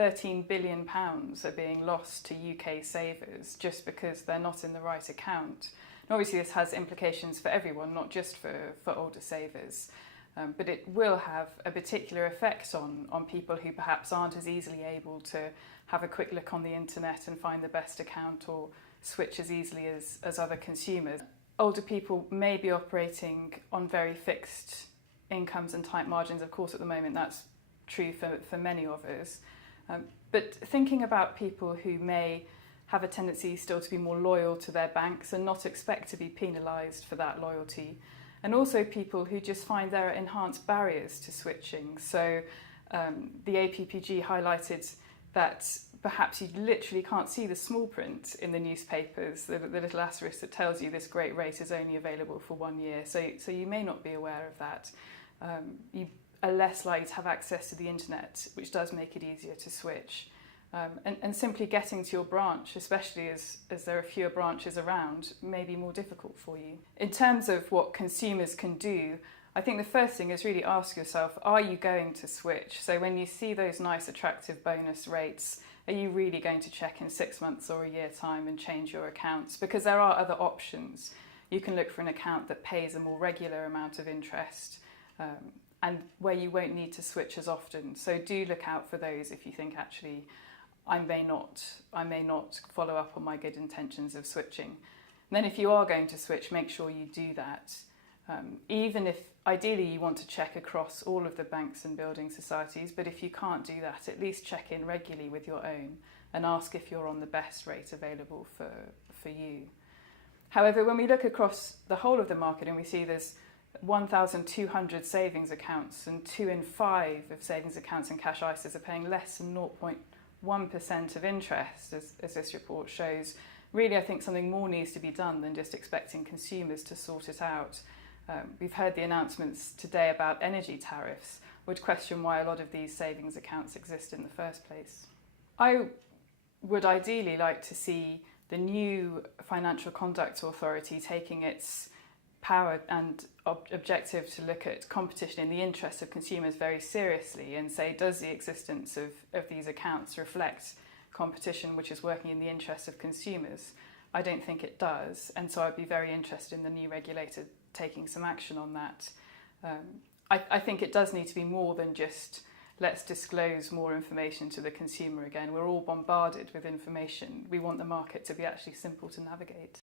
£13 billion are being lost to UK savers just because they're not in the right account. And obviously this has implications for everyone, not just for older savers. But it will have a particular effect on people who perhaps aren't as easily able to have a quick look on the internet and find the best account or switch as easily as other consumers. Older people may be operating on very fixed incomes and tight margins. Of course, at the moment that's true for many of us. But thinking about people who may have a tendency still to be more loyal to their banks and not expect to be penalised for that loyalty, and also people who just find there are enhanced barriers to switching. So the APPG highlighted that perhaps you literally can't see the small print in the newspapers, the little asterisk that tells you this great rate is only available for 1 year. So you may not be aware of that. You are less likely to have access to the internet, which does make it easier to switch. And simply getting to your branch, especially as there are fewer branches around, may be more difficult for you. In terms of what consumers can do, I think the first thing is really ask yourself, are you going to switch? So when you see those nice attractive bonus rates, are you really going to check in 6 months or a year time and change your accounts? Because there are other options. You can look for an account that pays a more regular amount of interest and where you won't need to switch as often. So do look out for those if you think actually I may not follow up on my good intentions of switching. And then if you are going to switch, make sure you do that. Even if ideally you want to check across all of the banks and building societies, but if you can't do that, at least check in regularly with your own and ask if you're on the best rate available for you. However, when we look across the whole of the market and we see there's 1,200 savings accounts and 2 in 5 of savings accounts and cash ISAs are paying less than 0.1% of interest, as this report shows, really I think something more needs to be done than just expecting consumers to sort it out. We've heard the announcements today about energy tariffs, would question why a lot of these savings accounts exist in the first place. I would ideally like to see the new Financial Conduct Authority taking its power and objective to look at competition in the interest of consumers very seriously and say, does the existence of these accounts reflect competition which is working in the interest of consumers? I don't think it does, and so I'd be very interested in the new regulator taking some action on that. I think it does need to be more than just let's disclose more information to the consumer again. We're all bombarded with information. We want the market to be actually simple to navigate.